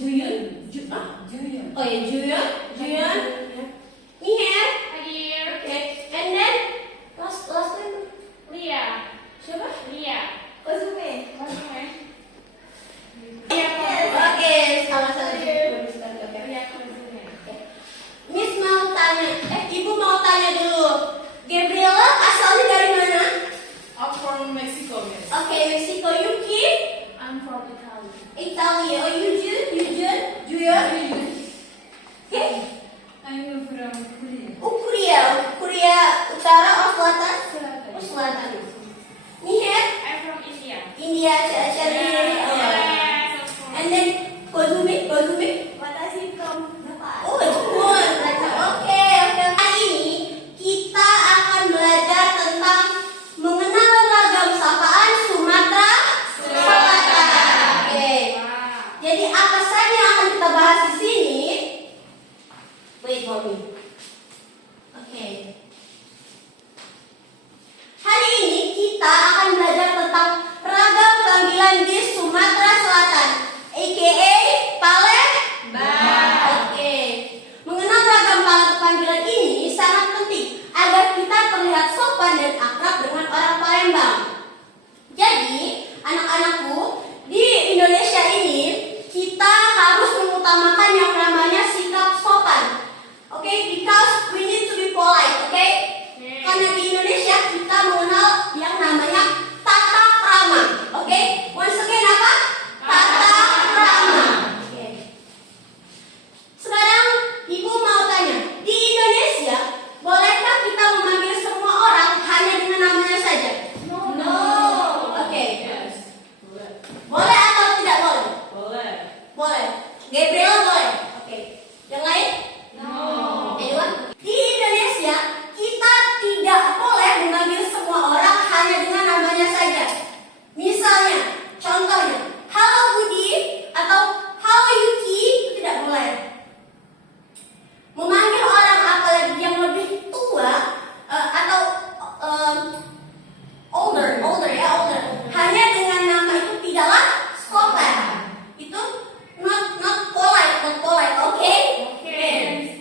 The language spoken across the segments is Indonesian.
Juyun. Juyun. Oh ya, Juyun. Juyun. Niher. Hadir. Okay. And then last name. Lia. Siapa? Lia. Kozume. Kozume. Oke, sama-sama. Bagus sekali. Oke. Lia Kozume. Miss mau tanya, Ibu mau tanya dulu. Gabriela asalnya dari mana? I'm from Mexico, yes. Oke, Meksiko. Yuki? I'm from Italy. Italia. Oh, Juyun? Oke. I'm from Korea. Korea. Korea Utara atau Selatan? Selatan. Oh, Selatan. Niher? I'm from India. India, Cari. Yes, of course. And then Kozume? Watashi from Japan. Oh, Jepun. Oke. Hari ini kita akan belajar tentang mengenal ragam sapaan Sumatera Selatan. Oke. Wow. Jadi apa saja yang akan kita bahas di sini? Wait for me. Oke. Hari ini kita akan belajar tentang ragam panggilan di Sumatera Selatan, aka Palembang. Oke. Mengenal ragam panggilan ini sangat penting agar kita terlihat sopan dan akrab dengan orang Palembang. Jadi, anak-anakku, di Indonesia ini kita harus mengutamakan yang namanya sikap sopan. Oke, because we need to be polite, oke? Karena di Indonesia kita mengenal yang namanya tata krama. Oke? Once again apa? Tata krama. Oke. Sekarang Ibu mau tanya, di Indonesia bolehkah kita memanggil semua orang hanya dengan namanya saja? No. Oke. Yes. Boleh atau tidak boleh? Boleh. Boleh. Gabriel boleh. Oke. Yang lain? No. Anyone? Di Indonesia kita tidak boleh memanggil semua orang hanya dengan namanya saja. Misalnya, contohnya, halo Budi atau halo Yuki itu tidak boleh. Memanggil orang apalagi yang lebih tua atau older hanya dengan nama itu tidaklah sopan. Itu not polite, oke? Okay.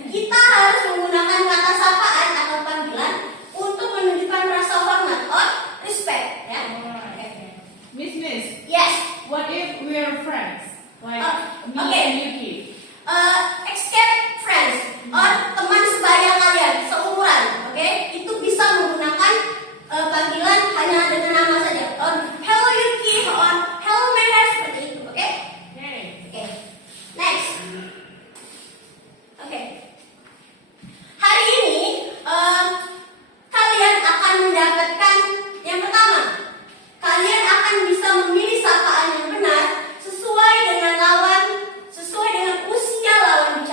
Kita harus menggunakan kata sapaan atau panggilan untuk menunjukkan rasa hormat or respect, ya. Alright. Miss, Yes. what if we are friends? Like me okay. and Yuki. Escape friends or teman sebaya kalian, seumuran, oke? Itu bisa menggunakan panggilan hanya dengan nama saja. Or hello Yuki or hello Meher seperti itu, oke? Okay. Oke. Next. Oke. Hari ini kalian akan mendapatkan yang pertama. Kalian akan bisa memilih sapaan yang benar sesuai dengan usia lawan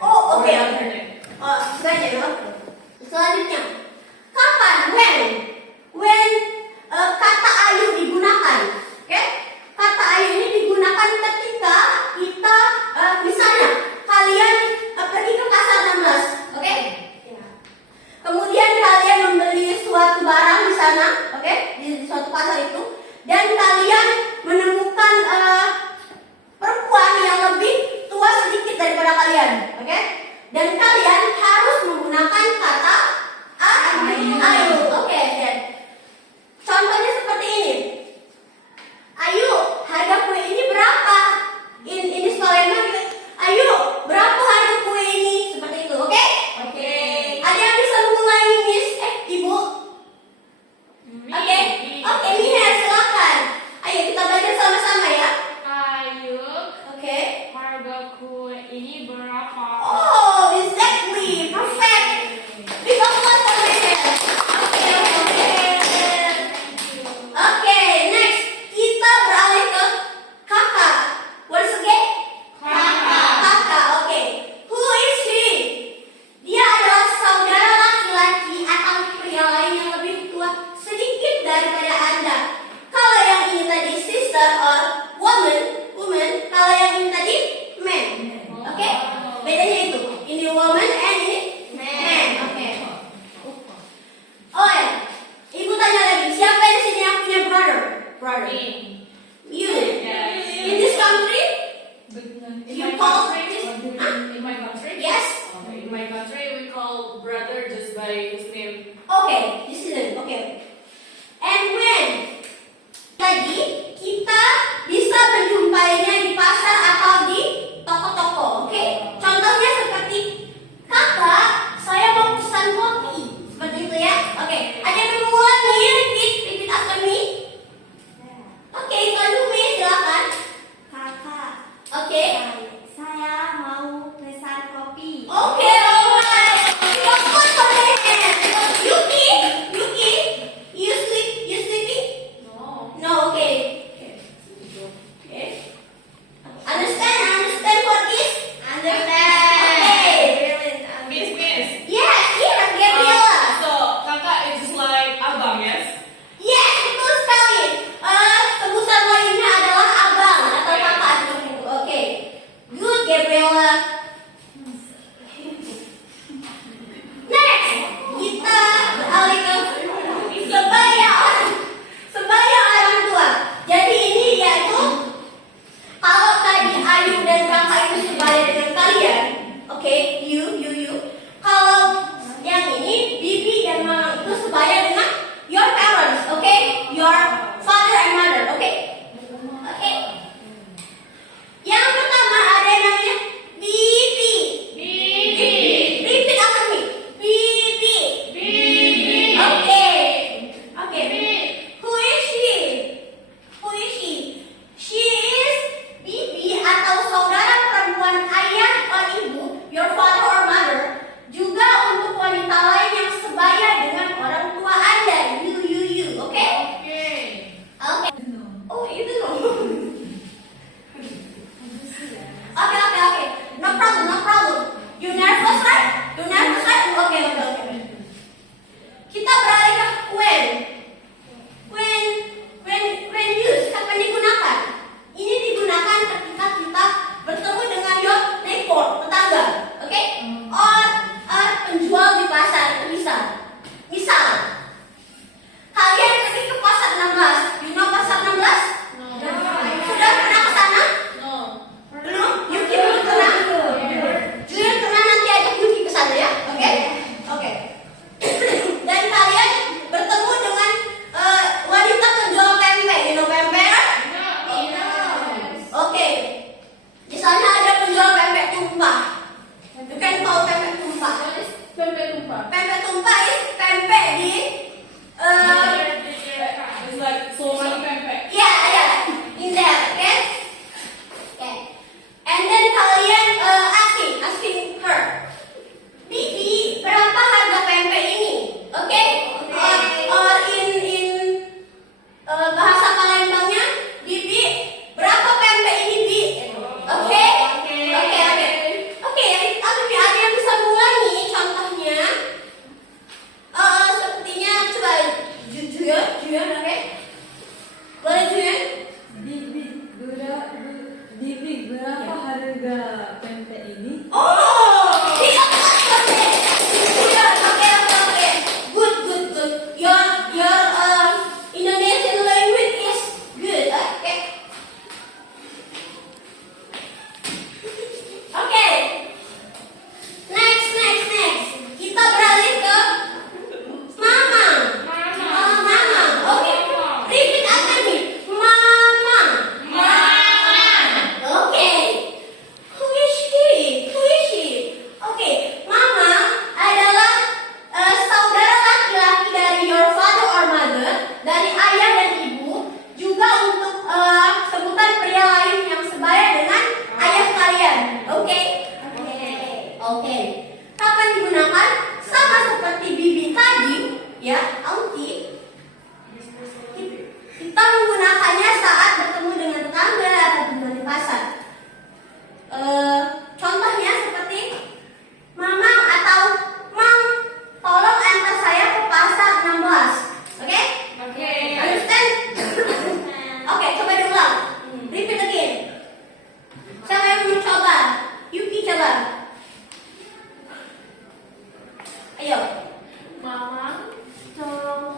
Oh, oke. Alternate. Oh, sebenarnya oke. Selanjutnya, kapan? When kata ayu digunakan. Oke? Kata ayu ini digunakan ketika kita misalnya kalian pergi ke pasar 16, oke? Kemudian kalian membeli suatu barang di sana, oke? Di suatu pasar itu, dan kalian menemukan perempuan yang lebih tua sedikit daripada kalian, oke? Dan kalian harus menggunakan kata ayu, oke? Dan contohnya seperti ini. Ayu, harga kue ini berapa? Ini soalnya ayu, berapa harga kue ini? Seperti itu, oke? Oke. Ada yang bisa mulai, Miss? Ibu? Oke, oke, Miner, silakan. Ayo kita belajar sama-sama ya. Ayu, Oke. harga kue ini berapa? Oh, exactly, perfect. Big applause for Miner. Oke. Oke, next kita beralih ke kakak. Once again, kakak. Oke. Who is she? Dia adalah saudara laki-laki atau pria lain yang lebih tua sedikit daripada Anda. Kalau yang ini tadi sister or woman. Kalau yang ini tadi man. Oke? Bedanya itu. Ini woman and ini man. Oke. Oh ya. Ibu tanya lagi, siapa di sini yang punya brother? Me. You. Yes. In this country? But in You my call country, this- in my country, Yes. Okay, in my country we call brother just by his name. Okay, this is it. Okay. And when? Tadi kita bisa menjumpainya di pasar atau di toko-toko. Oke? Contohnya seperti Oh, iya, oke. Iya, oke. Good. Your Indonesian language is good. Oke. Oke. Next. Kita beralih ke mama. Mama. Oke. Repeat after me. Mama. Oke. Who is she? Oke. Mama adalah saudara laki-laki dari your father or mother, dari ayah dan ibu. Juga untuk sebutan pria lain yang sebaya dengan ayah kalian. Oke. Kapan digunakan? Sama seperti bibi tadi, ya, auntie. Kita menggunakannya saat bertemu dengan tetangga atau teman di pasar. Contohnya seperti Mama atau Mam, tolong antar saya ke pasar 16. Oke? Understand? Oke, coba diulang. Repeat again. Siapa yang mau coba? Yuki coba. Ayo. Mama, tolong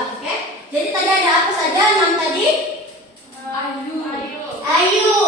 Oke. Jadi tadi ada apa saja 6 tadi? Ayu. Ayu.